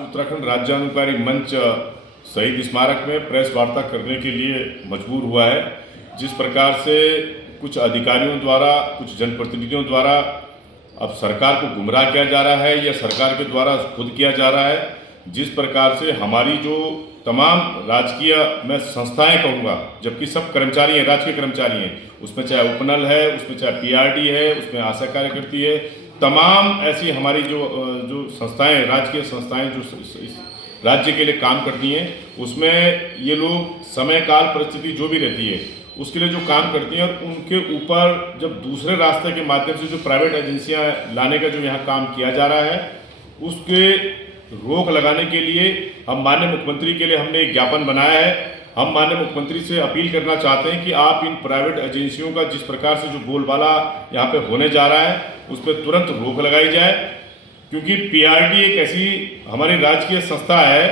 उत्तराखंड राज्यानुकारी मंच शहीद स्मारक में प्रेस वार्ता करने के लिए मजबूर हुआ है। जिस प्रकार से कुछ अधिकारियों द्वारा, कुछ जनप्रतिनिधियों द्वारा अब सरकार को गुमराह किया जा रहा है या सरकार के द्वारा खुद किया जा रहा है, जिस प्रकार से हमारी जो तमाम राजकीय मैं संस्थाएं कहूँगा, जबकि सब कर्मचारी हैं, राजकीय कर्मचारी हैं, उसमें चाहे उपनल है, उसमें चाहे पीआरडी है, उसमें आशा कार्यकर्ती है, तमाम ऐसी हमारी जो संस्थाएं, राजकीय संस्थाएं जो इस राज्य के लिए काम करती हैं, उसमें ये लोग समय काल परिस्थिति जो भी रहती है उसके लिए जो काम करती हैं, और उनके ऊपर जब दूसरे रास्ते के माध्यम से जो प्राइवेट एजेंसियां लाने का जो यहाँ काम किया जा रहा है, उसके रोक लगाने के लिए हम माननीय मुख्यमंत्री के लिए हमने एक ज्ञापन बनाया है। हम माननीय मुख्यमंत्री से अपील करना चाहते हैं कि आप इन प्राइवेट एजेंसियों का जिस प्रकार से जो बोलबाला यहाँ पे होने जा रहा है उस पर तुरंत रोक लगाई जाए, क्योंकि पीआरडी एक ऐसी हमारी राजकीय संस्था है,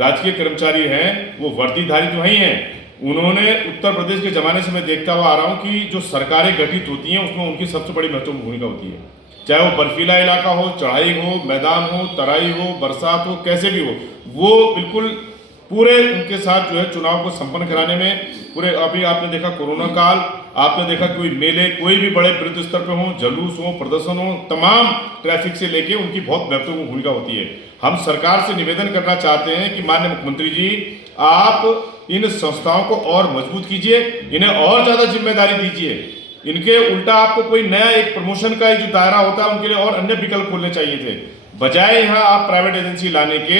राजकीय कर्मचारी हैं, वो वर्दीधारी तो ही हैं। उन्होंने उत्तर प्रदेश के ज़माने से मैं देखता हुआ आ रहा हूँ कि जो सरकारें गठित होती हैं उसमें उनकी सबसे बड़ी महत्वपूर्ण भूमिका होती है, चाहे वो बर्फीला इलाका हो, चढ़ाई हो, मैदान हो, तराई हो, बरसात हो, कैसे भी हो, वो बिल्कुल पूरे उनके साथ जो है चुनाव को संपन्न कराने में पूरे। अभी आपने देखा कोरोना काल, आपने देखा कोई मेले, कोई भी बड़े वृहद स्तर पे हो, जुलूस हो, प्रदर्शन हो, तमाम ट्रैफिक से लेके उनकी बहुत महत्वपूर्ण भूमिका होती है। हम सरकार से निवेदन करना चाहते हैं कि माननीय मुख्यमंत्री जी, आप इन संस्थाओं को और मजबूत कीजिए, इन्हें और ज़्यादा जिम्मेदारी दीजिए। इनके उल्टा आपको कोई नया एक प्रमोशन का जो दायरा होता है उनके लिए और अन्य विकल्प खोलने चाहिए थे, बजाय यहाँ आप प्राइवेट एजेंसी लाने के।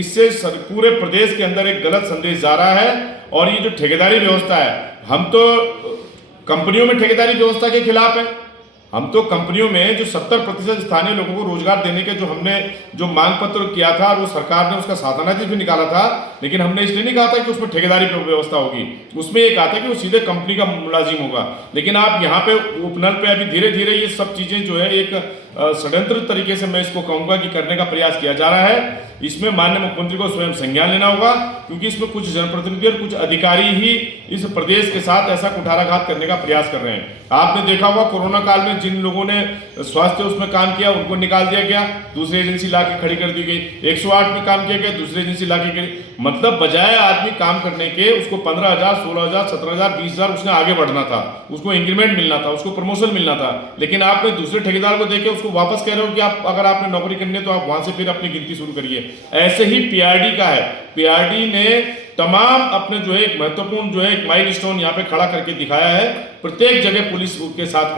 इससे पूरे प्रदेश के अंदर एक गलत संदेश जा रहा है। और ये जो ठेकेदारी व्यवस्था है, हम तो कंपनियों में ठेकेदारी व्यवस्था के खिलाफ है। हम तो कंपनियों में जो 70% स्थानीय लोगों को रोजगार देने के जो हमने जो मांग पत्र किया था, और वो सरकार ने उसका शासनादेश भी निकाला था, लेकिन हमने इसलिए नहीं कहा था कि उसमें ठेकेदारी व्यवस्था होगी। उसमें ये कहा था कि वो सीधे कंपनी का मुलाजिम होगा। लेकिन आप यहाँ पे उपनल पे अभी धीरे धीरे ये सब चीजें जो है एक षड्यंत्र तरीके से मैं इसको कहूंगा कि करने का प्रयास किया जा रहा है। इसमें माननीय मुख्यमंत्री को स्वयं संज्ञान लेना होगा, क्योंकि इसमें कुछ जनप्रतिनिधि और कुछ अधिकारी ही इस प्रदेश के साथ ऐसा कुठाराघात करने का प्रयास कर रहे हैं। आपने देखा होगा कोरोना काल में जिन लोगों ने स्वास्थ्य उसमें काम किया उनको निकाल दिया गया, दूसरी एजेंसी ला के खड़ी कर दी गई। 108 में काम किया गया, दूसरी एजेंसी ला के करी। मतलब बजाय आदमी काम करने के उसको 15,000, 16,000, 17,000, 20,000 उसने आगे बढ़ना था, उसको इंक्रीमेंट मिलना था, उसको प्रमोशन मिलना था। लेकिन आपने दूसरे ठेकेदार को देके उसको वापस कह रहे हो कि आप अगर आपने नौकरी करनी है तो आप वहां से फिर अपनी गिनती शुरू करिए। ऐसे ही पीआरडी का है। पीआरडी ने तमाम अपने जो है एक महत्वपूर्ण जो है एक माइलस्टोन यहाँ पे खड़ा करके दिखाया है। प्रत्येक जगह पुलिस के साथ खड़ा